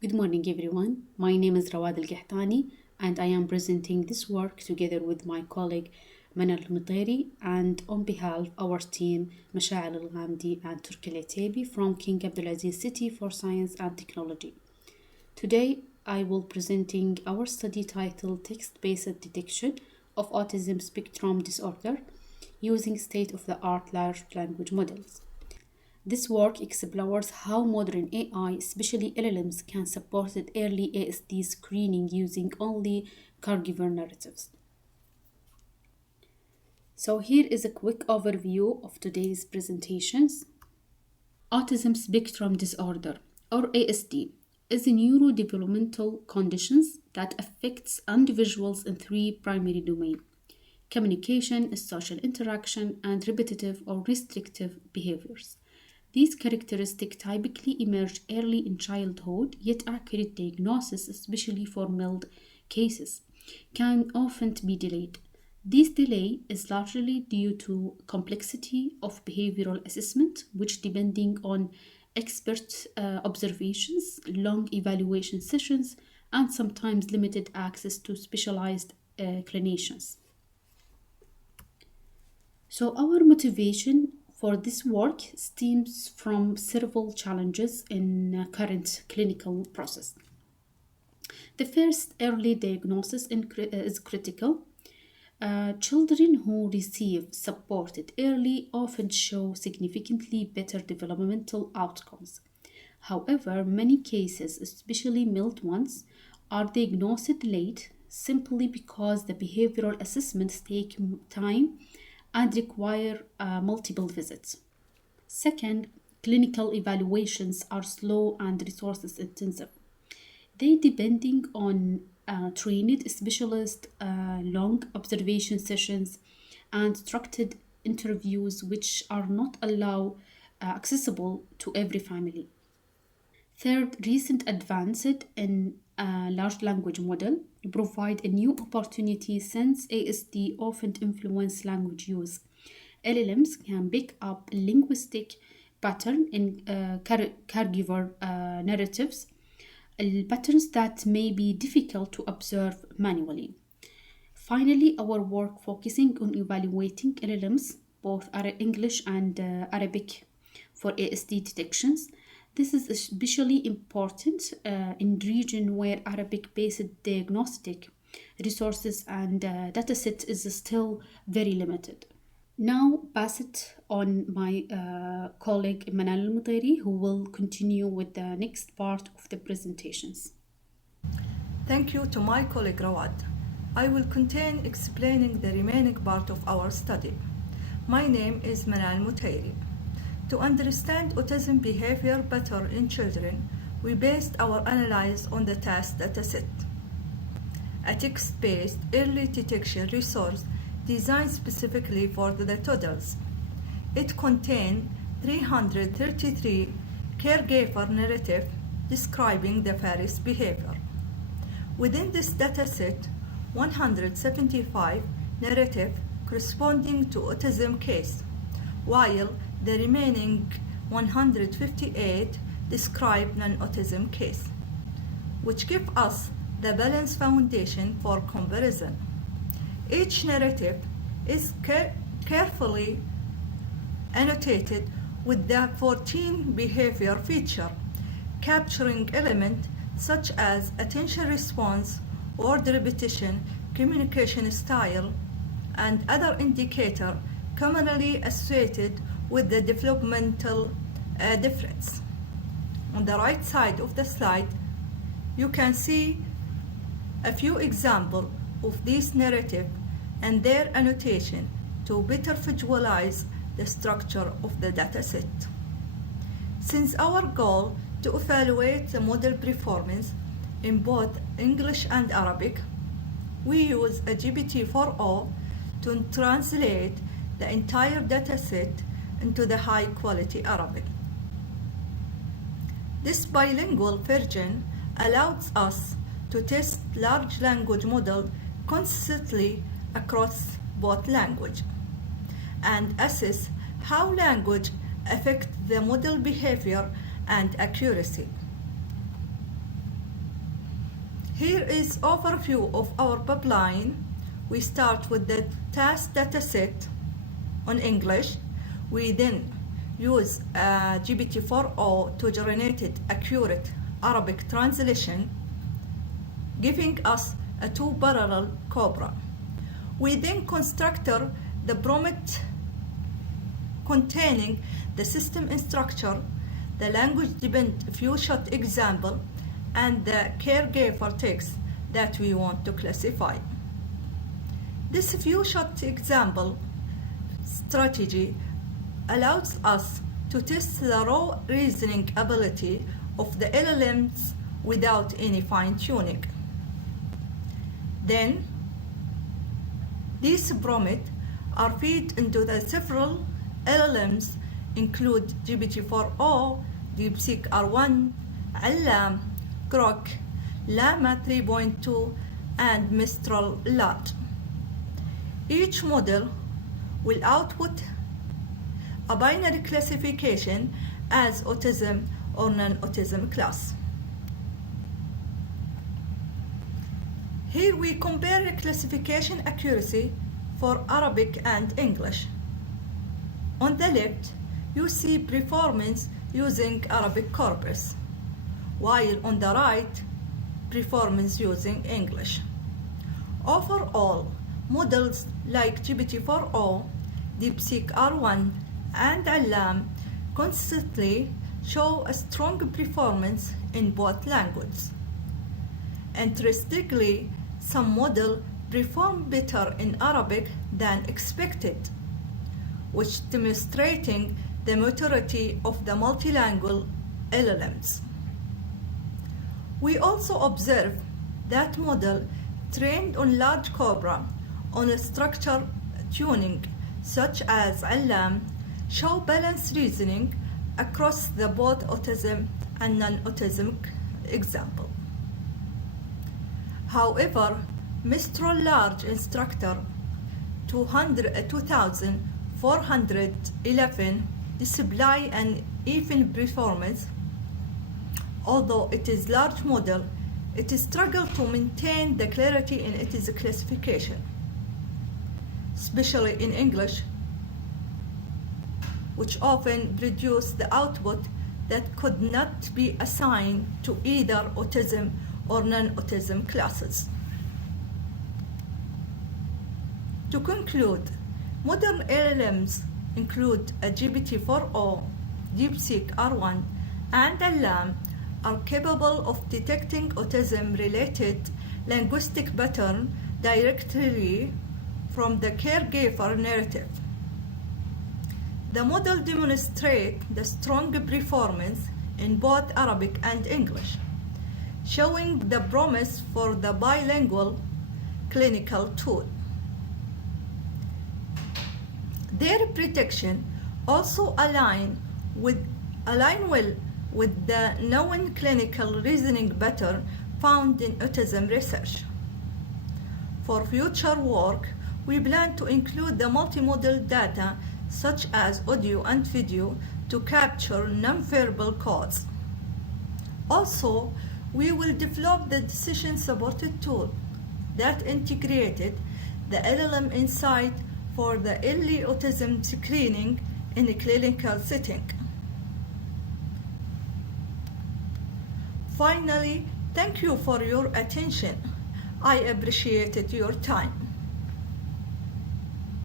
Good morning, everyone. My name is Rawad Alqahtani, and I am presenting this work together with my colleague Manal Almutery, and on behalf of our team Masheal, Alghamdi, and Turky Alotaiby from King Abdulaziz City for Science and Technology. Today, I will presenting our study titled Text-Based Detection of Autism Spectrum Disorder using state-of-the-art large language models. This work explores how modern AI, especially LLMs, can support early ASD screening using only caregiver narratives. So here is a quick overview of today's presentations. Autism spectrum disorder, or ASD, is a neurodevelopmental conditions that affects individuals in three primary domains: communication, social interaction, and repetitive or restrictive behaviors. These characteristics typically emerge early in childhood, yet accurate diagnosis, especially for mild cases, can often be delayed. This delay is largely due to complexity of behavioral assessment, which depending on expert observations, long evaluation sessions, and sometimes limited access to specialized clinicians. So our motivation for this work stems from several challenges in current clinical process. The first, early diagnosis is critical. Children who receive supported early often show significantly better developmental outcomes. However, many cases, especially mild ones, are diagnosed late simply because the behavioral assessments take time and require multiple visits. Second, clinical evaluations are slow and resources intensive. They depending on trained specialists, long observation sessions, and structured interviews, which are not accessible to every family. Third, recent advances in large language model provide a new opportunity since ASD often influence language use. LLMs can pick up linguistic pattern in caregiver narratives, patterns that may be difficult to observe manually. Finally, our work focusing on evaluating LLMs, both English and Arabic, for ASD detections. This is especially important in region where Arabic-based diagnostic resources and dataset is still very limited. Now pass it on my colleague Manal Almutery, who will continue with the next part of the presentations. Thank you to my colleague Rawad. I will continue explaining the remaining part of our study. My name is Manal Almutery. To understand autism behavior better in children, we based our analysis on the task dataset, a text-based early detection resource designed specifically for the toddlers. It contained 333 caregiver narratives describing the various behavior. Within this dataset, 175 narratives corresponding to autism case, while the remaining 158 describe non-autism case, which give us the balanced foundation for comparison. Each narrative is carefully annotated with the 14 behavior feature, capturing elements such as attention response, word repetition, communication style, and other indicators commonly associated with the developmental difference. On the right side of the slide, you can see a few examples of these narratives and their annotation to better visualize the structure of the dataset. Since our goal to evaluate the model performance in both English and Arabic, we use a GPT-4o to translate the entire dataset into the high-quality Arabic. This bilingual version allows us to test large language model consistently across both language and assess how language affects the model behavior and accuracy. Here is overview of our pipeline. We start with the task dataset on English. We then use GPT-4o to generate accurate Arabic translation, giving us a two parallel cobra. We then constructed the prompt containing the system structure, the language-dependent few-shot example, and the caregiver text that we want to classify. This few-shot example strategy allows us to test the raw reasoning ability of the LLMs without any fine-tuning. Then, these prompts are fed into the several LLMs include GPT-4o, DeepSeek R1, Allam, Grok, Llama 3.2, and Mistral Large. Each model will output a binary classification as autism or non-autism class. Here we compare classification accuracy for Arabic and English. On the left, you see performance using Arabic corpus, while on the right, performance using English. Overall, models like GPT-4o, DeepSeek R1, and Allam consistently show a strong performance in both languages. Interestingly, some models perform better in Arabic than expected, which demonstrating the maturity of the multilingual LLMs. We also observe that model trained on large cobra on a structure tuning such as Allam show balanced reasoning across the both autism and non-autism example. However, Mistral Large Instructor 2411 display an even performance. Although it is large model, it struggles to maintain the clarity in its classification, especially in English, which often produce the output that could not be assigned to either autism or non-autism classes. To conclude, modern LLMs include a GPT-4o, DeepSeek R1, and Allam are capable of detecting autism-related linguistic pattern directly from the caregiver narrative. The model demonstrates the strong performance in both Arabic and English, showing the promise for the bilingual clinical tool. Their prediction also align well with the known clinical reasoning pattern found in autism research. For future work, we plan to include the multimodal data such as audio and video to capture nonverbal codes. Also, we will develop the decision-supported tool that integrated the LLM insight for the early autism screening in a clinical setting. Finally, thank you for your attention. I appreciated your time.